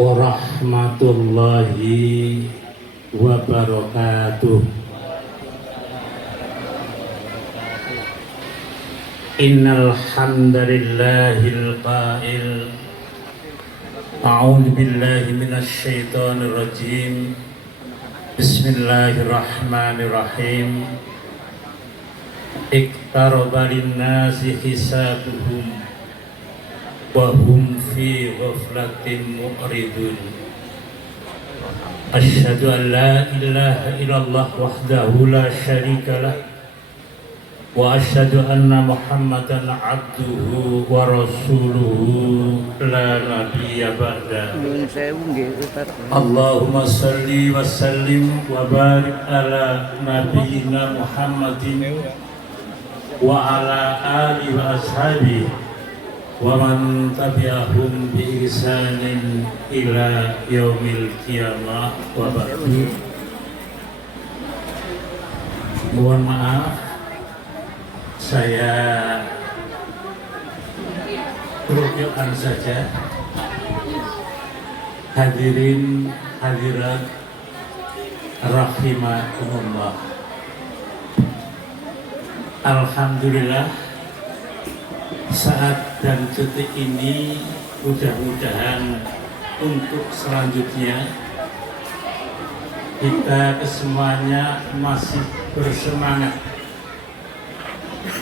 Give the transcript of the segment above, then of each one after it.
Warahmatullahi wabarakatuh. Innal hamdalillahil qail a'udzu billahi minasy syaithanir rajim. Bismillahirrahmanirrahim. Iqtaraba lin-nasi hisabuhum wa hum fi ghaflatin mu'ridun. Asyhadu an la ilaha illallah wahdahu la syarika lah wa asyhadu anna Muhammadan abduhu wa rasuluhu la nabiyya ba'da. Allahumma salli wa sallim wa barik ala nabiyyina Muhammadin wa ala alihi wa ashabihi wa man tabi'ahum bi ihsanin ila yaumil qiyamah wa ba'du. Mohon maaf, saya keroyokan saja. Hadirin hadirat rahimakumullah. Alhamdulillah, saat dan detik ini mudah-mudahan untuk selanjutnya kita kesemuanya masih bersemangat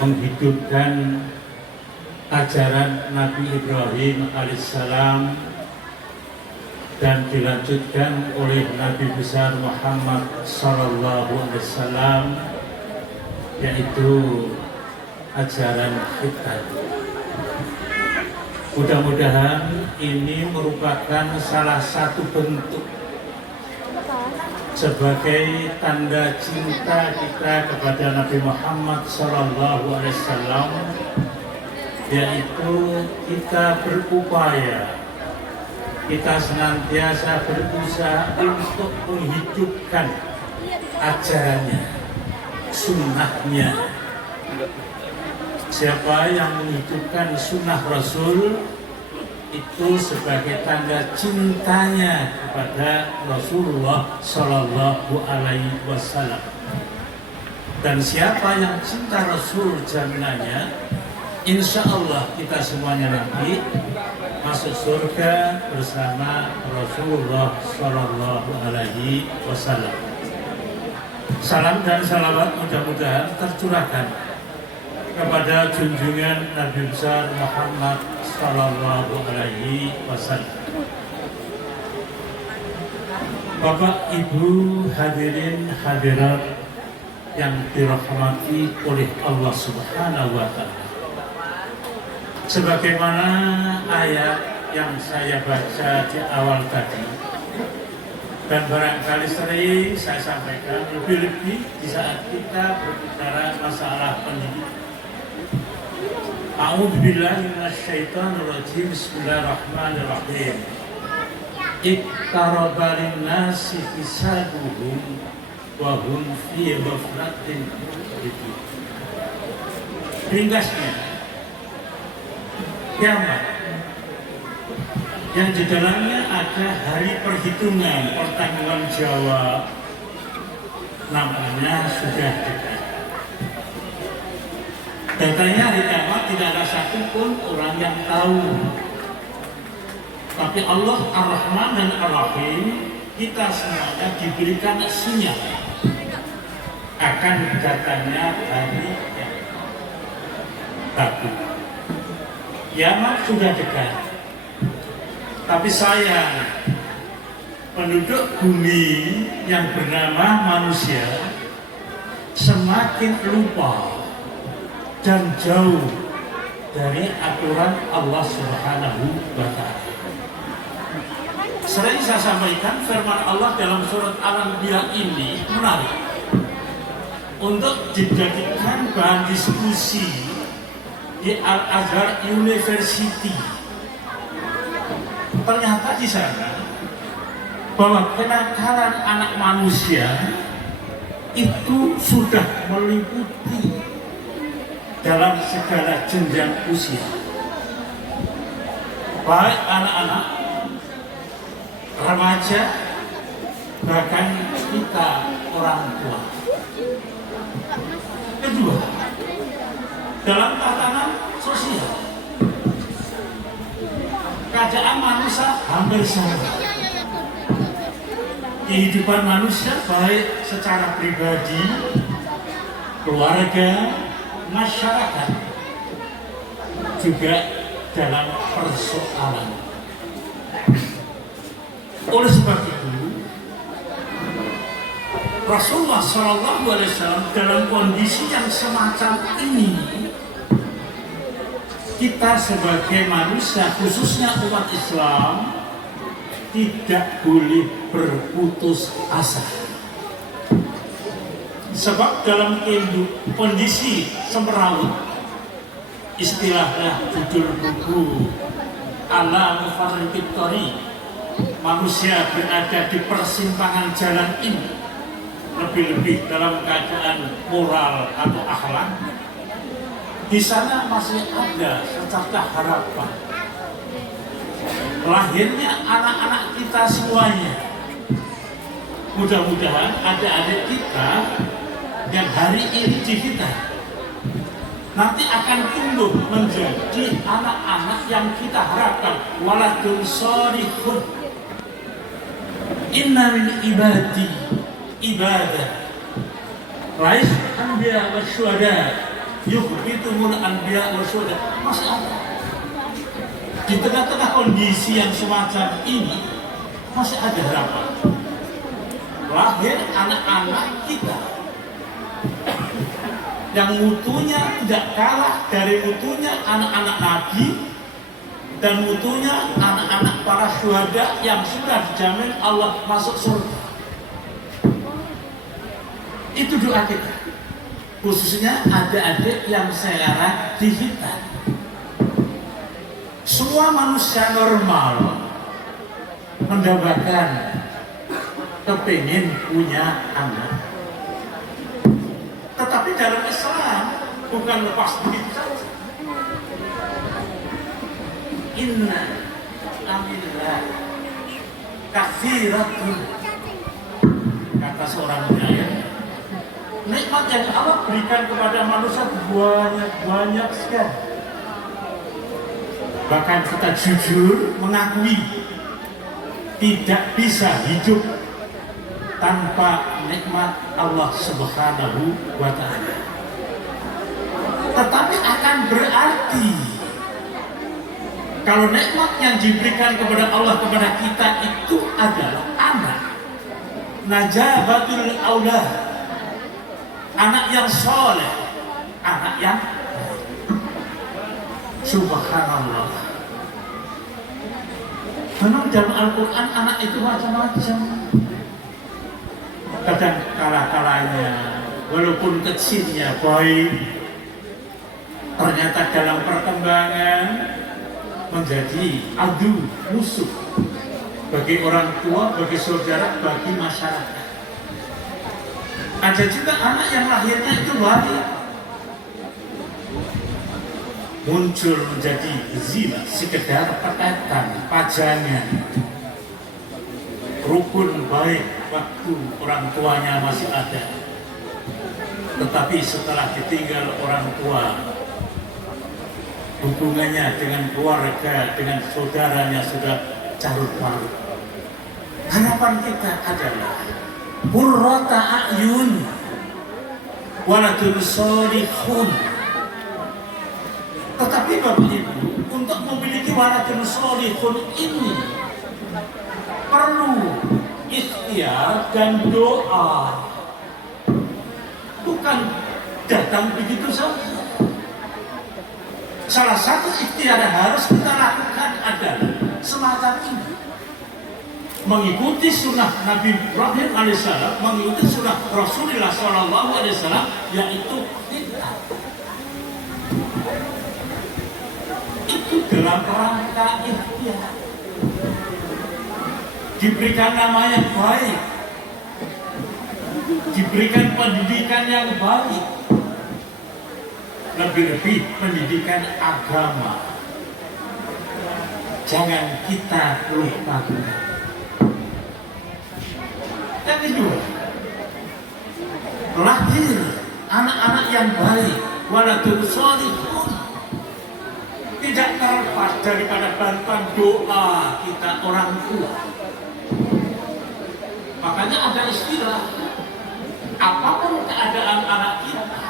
menghidupkan ajaran Nabi Ibrahim alaihissalam dan dilanjutkan oleh Nabi besar Muhammad sallallahu alaihi wasallam, yaitu ajaran kita. Mudah-mudahan ini merupakan salah satu bentuk sebagai tanda cinta kita kepada Nabi Muhammad SAW, yaitu kita berupaya, kita senantiasa berusaha untuk menghidupkan ajarannya, sunnahnya. Siapa yang menghidupkan sunnah Rasul itu sebagai tanda cintanya kepada Rasulullah Sallallahu Alaihi Wasallam. Dan siapa yang cinta Rasul, jaminannya insya Allah kita semuanya nanti masuk surga bersama Rasulullah Sallallahu Alaihi Wasallam. Salam dan salawat mudah-mudahan tercurahkan kepada junjungan Nabi besar Muhammad sallallahu alaihi wasallam. Bapak, Ibu, hadirin hadirat yang dirahmati oleh Allah Subhanahu wa taala. Sebagaimana ayat yang saya baca di awal tadi, dan barangkali sering saya sampaikan, lebih-lebih di saat kita berbicara masalah pendidikan. A'udzu billahi minasyaitonir rajim. Bismillahirrahmanirrahim. Iqtaraba lin-nasi hisabuhum wa hum fi ghaflatin mu'ridun. Ringkasnya, kiamat yang di dalamnya ada hari perhitungan, pertanggunganjawab, namanya sudah dekat. Datanya hari kiamat tidak ada satupun orang yang tahu. Tapi Allah Ar-Rahman dan Ar-Rahim, kita semuanya diberikan sinyal akan datangnya hari kiamat. Kiamat sudah dekat. Tapi sayang, penduduk bumi yang bernama manusia semakin lupa dan jauh dari aturan Allah Subhanahu wa Ta'ala. Sering saya sampaikan firman Allah dalam surat Al-Anbiya ini menarik untuk dijadikan bahan diskusi di Al-Azhar University. Ternyata di sana bahwa kenakalan anak manusia itu sudah meliputi dalam segala jenjang usia, baik anak-anak, remaja, bahkan kita orang tua. Kedua, dalam tatanan sosial, keadaan manusia hampir sama. Kehidupan manusia baik secara pribadi, keluarga, masyarakat, juga dalam persoalan. Oleh sebab itu, Rasulullah SAW dalam kondisi yang semacam ini, kita sebagai manusia, khususnya umat Islam, tidak boleh berputus asa. Sebab dalam kondisi semeraut, istilahnya judul buku Ala Mufarriqit Thariq, manusia berada di persimpangan jalan ini, lebih-lebih dalam keadaan moral atau akhlak, di sana masih ada secercah harapan lahirnya anak-anak kita semuanya. Mudah-mudahan adik-adik kita yang hari ini di kita nanti akan tumbuh menjadi anak-anak yang kita harapkan waladun sholihun. Inna min ibadi ibadah lais anbiya wa syuhada yukhbitumul anbiya wa syuhada. Masih ada di tengah-tengah kondisi yang semacam ini, masih ada harapan lahir anak-anak kita yang mutunya tidak kalah dari mutunya anak-anak Nabi dan mutunya anak-anak para syuhada yang sudah dijamin Allah masuk surga. Itu doa kita, khususnya adik-adik yang sekarang dihitan. Semua manusia normal mendambakan kepingin punya anak, tetapi dalam Islam bukan lepas begitu saja. Inna amillah katsiratun, kata seorang penyair, nikmat yang Allah berikan kepada manusia banyak sekali. Bahkan kita jujur mengakui tidak bisa hidup tanpa nikmat Allah Subhanahu wa Ta'ala. Tetapi akan berarti kalau nikmat yang diberikan kepada Allah kepada kita itu adalah anak, najabatul aulad, anak yang soleh, anak yang subhanallah. Memang dalam Al-Quran anak itu macam-macam. Kadang kala-kalanya walaupun kecilnya baik, ternyata dalam perkembangan menjadi adu musuh bagi orang tua, bagi saudara, bagi masyarakat. Ada juga anak yang lahirnya itu baik, muncul menjadi zina, sekedar perkataan, pajangan, rukun baik waktu orang tuanya masih ada, tetapi setelah ditinggal orang tua, hubungannya dengan keluarga, dengan saudaranya sudah carut marut. Harapan kita adalah qurrata a'yun waladun sholihun. Tetapi Bapak Ibu, untuk memiliki waladun sholihun ini perlu ikhtiar dan doa, bukan datang begitu saja. Salah satu ikhtiar yang harus kita lakukan adalah semacam ini, mengikuti sunnah Nabi Ibrahim alaihissalam, mengikuti sunnah Rasulullah Shallallahu Alaihi Wasallam, yaitu kita itu dalam rangka ikhtiar diberikan nama yang baik, diberikan pendidikan yang baik, lebih-lebih pendidikan agama. Jangan kita lupakan. Yang kedua, lahir anak-anak yang baik, waladun sholihun, tidak terlepas daripada bantuan doa kita orang tua. Makanya ada istilah, apapun keadaan anak kita,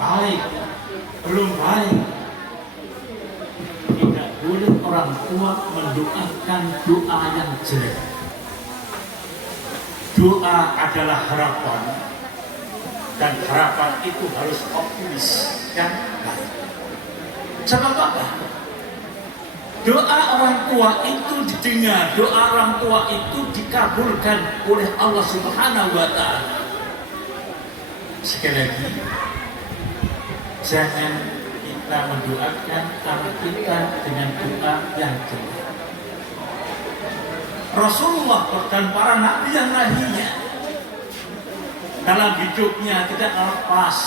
baik, belum baik, tidak boleh orang tua mendoakan doa yang jelek. Doa adalah harapan, dan harapan itu harus optimis dan baik. Sebab apa? Doa orang tua itu didengar, doa orang tua itu dikabulkan oleh Allah Subhanahu wa Ta'ala. Sekali lagi, jangan kita mendoakan anak kita dengan doa yang jelek. Rasulullah dan para nabi yang lainnya dalam hidupnya tidak lepas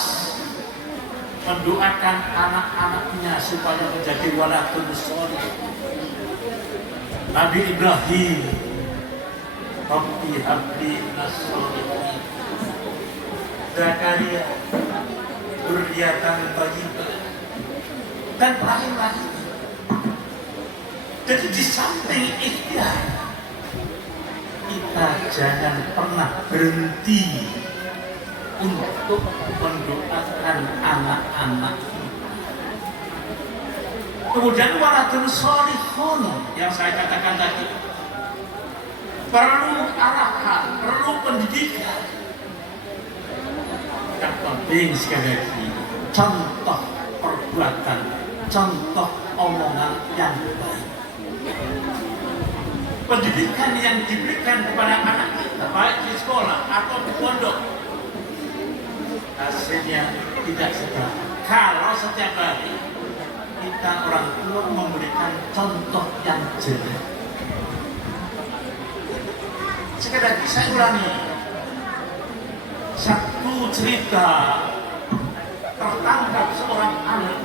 mendoakan anak-anaknya supaya menjadi waladun sholih. Nabi Ibrahim, Rabbi habli minas sholihin, Zakaria, dzurriyyatan thayyibah, dan lain-lain. Jadi di samping ikhtiar, kita jangan pernah berhenti untuk mendoakan anak-anak kita. Kemudian waladun sholihun yang saya katakan tadi, perlu arahan, perlu pendidikan. Yang penting sekali lagi, contoh perbuatan, contoh omongan yang baik. Pendidikan yang diberikan kepada anak kita, baik di sekolah atau di pondok, hasilnya tidak seberapa. Kalau setiap hari kita orang tua memberikan contoh yang jelek. Sekali lagi saya ulangi, satu cerita tertangkap seorang anak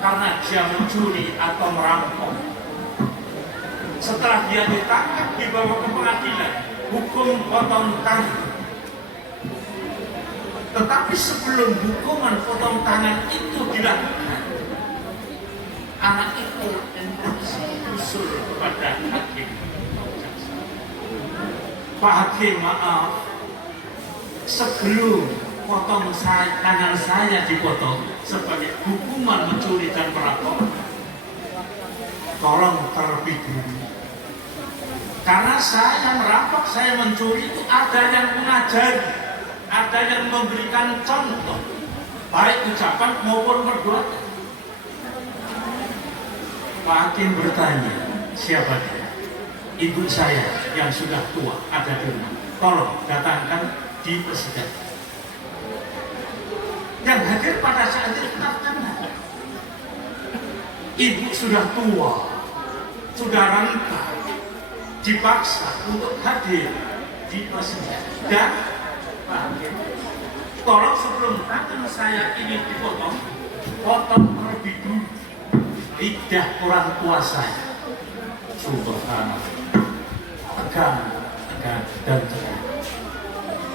karena dia mencuri atau merampok. Setelah dia ditangkap, dibawa ke pengadilan, hukum potong tangan. Tetapi sebelum hukuman potong tangan itu dilakukan, anak itu instruksi usul kepada hakim. Pak Hakim, maaf, sebelum potong tangan saya dipotong sebagai hukuman mencuri dan merampok, tolong terlebih dulu. Karena saya merampok, saya mencuri itu ada yang mengajari, ada yang memberikan contoh, baik ucapan maupun perbuatan. Pak Hakim bertanya, siapa dia? Ibu saya yang sudah tua ada di rumah, tolong datangkan di persidangan. Yang hadir pada saat itu katakanlah, ibu sudah tua, sudah renta, dipaksa untuk hadir di persidangan. Dan Pak Hakim, tolong sebelum tangan saya ini dipotong, potong terlebih dulu lidah orang tua saya. Subhanallah, tegang dan tegang.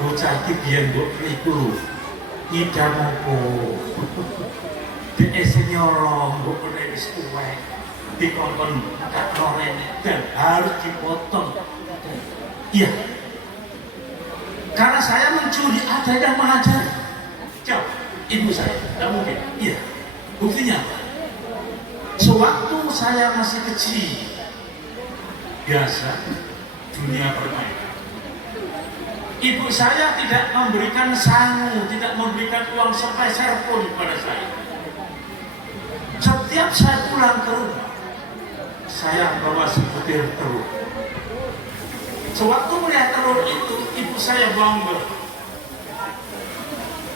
Bocah iki biyen mbok iku ngidam opo? Dek sing nyolong mbok wis tuwek dikongkon gak lorene dan harus dipotong. Iya, karena saya mencuri, ada yang mengajar. Jawab, ibu saya, tidak mungkin. Iya, buktinya apa? Sewaktu saya masih kecil, biasa dunia permainan, ibu saya tidak memberikan sangu, tidak memberikan uang sepeser pun pada saya. Setiap saya pulang ke rumah, saya bawa sebutir telur. Sewaktu melihat telur itu, ibu saya bangga.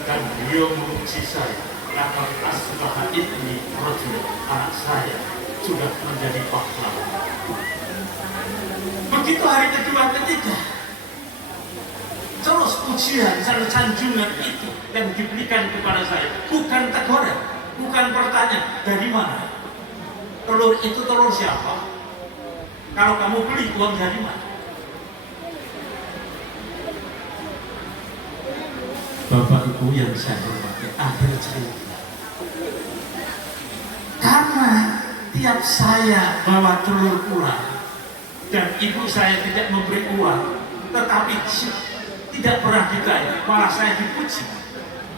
Dan beliau memuji saya. Laqad asbaha ibni rajul, anak saya sudah menjadi pahlawan. Begitu hari kedua ketiga, terus pujian dan sanjungan itu yang diberikan kepada saya, bukan teguran, bukan pertanyaan dari mana. Telur itu telur siapa? Kalau kamu beli, uang dari mana? Bapak Ibu yang saya hormati, akhir cerita. Karena tiap saya bawa telur pulang dan ibu saya tidak memberi uang, tetapi tidak pernah ditanya, malah saya dipuji.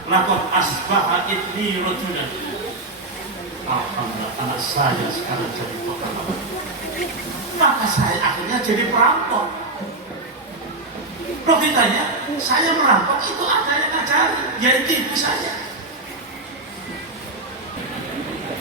Laqad asbaha ibni rajulan. Alhamdulillah, anak saya sekarang jadi pahlawan. Maka saya akhirnya jadi perampok. Logikanya, saya merampok itu ada yang ngajari, yaitu ibu saya.